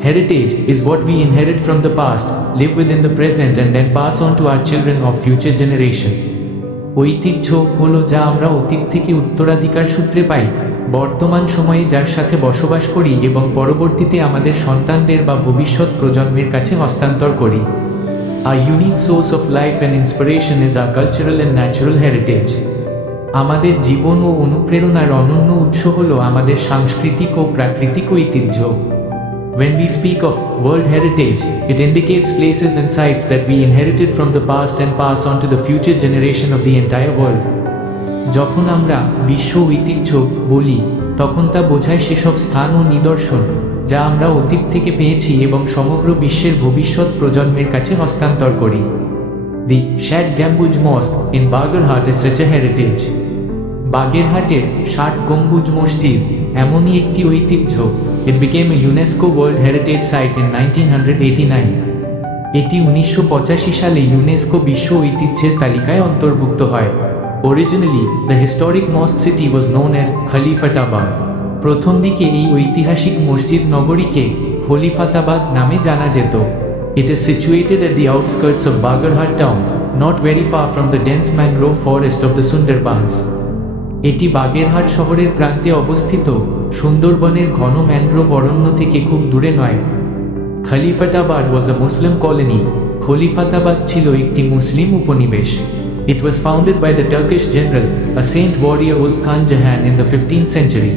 Heritage is what we inherit from the past, live within the present, and then pass on to our children or future generation. ঐতিহ্য হলো যা আমরা অতীত থেকে উত্তরাধিকার সূত্রে পাই বর্তমান সময়ে যার সাথে বসবাস করি এবং পরবর্তীতে আমাদের সন্তানদের বা ভবিষ্যৎ প্রজন্মের কাছে হস্তান্তর করি A unique source of life and inspiration is our cultural and natural heritage. আমাদের জীবন ও অনুপ্রেরণার অনন্য উৎস হল আমাদের সাংস্কৃতিক ও প্রাকৃতিক ঐতিহ্য When we speak of World Heritage, it indicates places and sites that we inherited from the past and pass on to the future generation of the entire world. যখন আমরা বিশ্ব ঐতিহ্য বলি তখন তা বোঝায় সেসব স্থান ও নিদর্শন যা আমরা অতীত থেকে পেয়েছি এবং সমগ্র বিশ্বের ভবিষ্যৎ প্রজন্মের কাছে হস্তান্তর করি the Shat Gambuj mosque in Bagerhat is such a heritage বাগেরহাটের ষাট গম্বুজ মসজিদ এমনই একটি ঐতিহ্য UNESCO world heritage site in nineteen hundred eighty nine এটি উনিশশো পঁচাশি সালে ইউনেস্কো বিশ্ব ঐতিহ্যের তালিকায় অন্তর্ভুক্ত হয়। Originally the historic mosque city was known as Khalifatabad প্রথম দিকে এই ঐতিহাসিক মসজিদ নগরীকে খলিফাতাবাদ নামে জানা যেত। It is situated at the outskirts of Bagerhat town not very far from the dense mangrove forest of the Sundarbans এটি বাগেরহাট শহরের প্রান্তে অবস্থিত। সুন্দরবনের ঘন ম্যানগ্রোভ অরণ্য থেকে খুব দূরে নয়। Khalifatabad was a Muslim colony Khalifatabad ছিল একটি মুসলিম উপনিবেশ। It was founded by the Turkish general a saint warrior Ulugh Khan Jahan in the fifteen century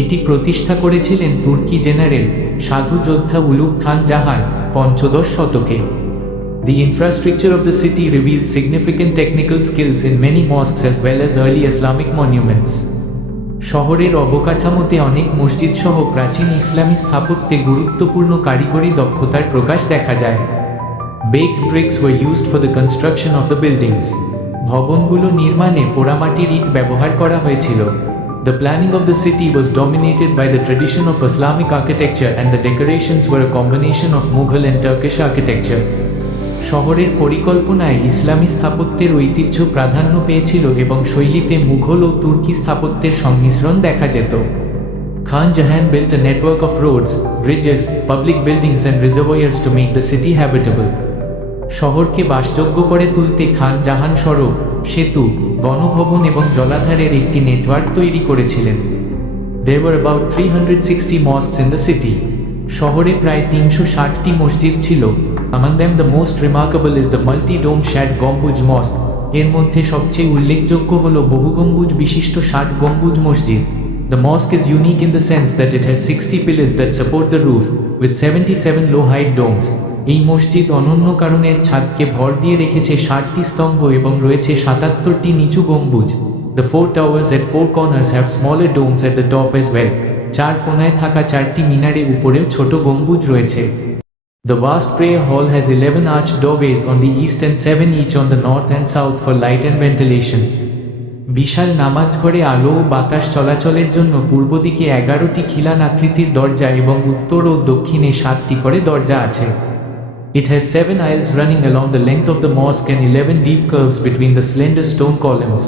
এটি প্রতিষ্ঠা করেছিলেন তুর্কি জেনারেল সাধু যোদ্ধা উলুক খান জাহান পঞ্চদশ শতকে। The infrastructure of the city reveals significant technical skills in many mosques as well as early Islamic monuments. শহরের অবকাঠামোতে অনেক মসজিদ সহ প্রাচীন ইসলামী স্থাপত্যে গুরুত্বপূর্ণ কারিগরি দক্ষতার প্রকাশ দেখা যায় baked bricks were used for the construction of the buildings ভবনগুলো নির্মাণে পোড়ামাটির ইট ব্যবহার করা হয়েছিল The planning of the city was dominated by the tradition of Islamic architecture and the decorations were a combination of Mughal and Turkish architecture. শহরের পরিকল্পনায় ইসলামী স্থাপত্যের ঐতিহ্য প্রাধান্য পেয়েছিল এবং শৈলীতে মুঘল ও তুর্কি স্থাপত্যের সংমিশ্রণ দেখা যেত। খান জাহান a network of roads, bridges, public buildings and reservoirs to make the city habitable. শহরকে বাসযোগ্য করে তুলতে খান জাহান সড়ক সেতু গণভবন এবং জলাধারের একটি নেটওয়ার্ক তৈরি করেছিলেন। There were about 360 mosques in the city শহরে প্রায় তিনশো ষাটটি মসজিদ ছিল। Among them the most remarkable is the multi-dome Shad গম্বুজ মস্ক এর মধ্যে সবচেয়ে উল্লেখযোগ্য হল বহুগম্বুজ বিশিষ্ট ষাট গম্বুজ মসজিদ The mosque is unique in the sense that it has 60 pillars that support the roof, with 77 low-height domes. এই মসজিদ অনন্য কারণের ছাদকে ভর দিয়ে রেখেছে ষাটটি স্তম্ভ এবং রয়েছে সাতাত্তরটি নিচু গম্বুজ The four towers at four corners have smaller domes at the top as well. চার কোনায় থাকা চারটি মিনারে উপরেও ছোট গম্বুজ রয়েছে The vast prayer hall has 11 arched doorways on the east and 7 each on the north and south for light and ventilation. বিশাল নামাজ ঘরে আলো ও বাতাস চলাচলের জন্য পূর্ব দিকে এগারোটি খিলান আকৃতির দরজা এবং উত্তর ও দক্ষিণে সাতটি করে দরজা আছে It has seven aisles running along the length of the mosque and 11 deep curves between the slender stone columns.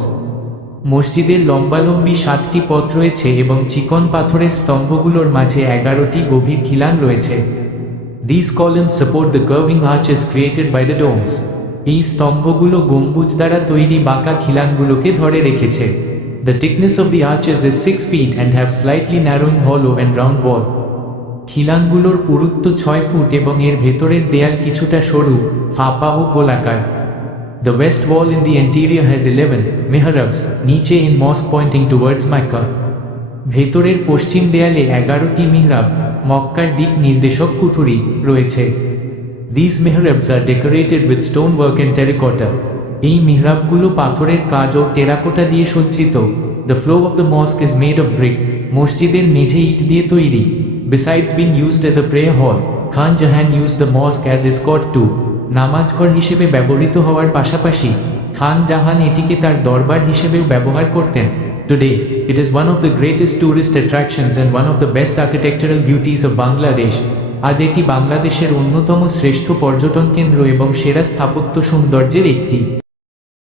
মসজিদের লম্বালম্বি সাতটি পথ রয়েছে এবং চিকন পাথরের স্তম্ভগুলোর মাঝে এগারোটি গভীর খিলান রয়েছে These columns support the curving arches created by the domes. এই স্তম্ভগুলো গম্বুজ দ্বারা তৈরি বাঁকা খিলানগুলোকে ধরে রেখেছে The thickness of the arches is 6 feet and have slightly narrowing hollow and round wall. খিলানগুলোর পুরুত্ব ছয় ফুট এবং এর ভেতরের দেয়াল কিছুটা সরু ফাঁপা ও গোলাকার The west wall in the interior has 11 mihrabs, নিচে in mosque pointing towards Mecca. ভেতরের পশ্চিম দেয়ালে এগারোটি মিহরাব মক্কার দিক নির্দেশক কুঠুরি রয়েছে। This mihrabs are decorated with stone work and terracotta এই মেহরাবগুলো পাথরের কাজ ও টেরাকোটা দিয়ে সজ্জিত। The floor of the mosque is made of brick মসজিদের মেঝে ইট দিয়ে তৈরি। Besides been used as a pray hall Khan Jahan use the mosque as a Scott to নামাজ ঘর হিসেবে ব্যবহৃত হওয়ার পাশাপাশি, খান জাহান এটিকে তার দরবার হিসেবেও ব্যবহার করতেন। Today, it is one of the greatest tourist attractions and one of the best architectural beauties of Bangladesh. আজ এটি বাংলাদেশের অন্যতম শ্রেষ্ঠ পর্যটন কেন্দ্র এবং সেরা স্থাপত্য সৌন্দর্যের একটি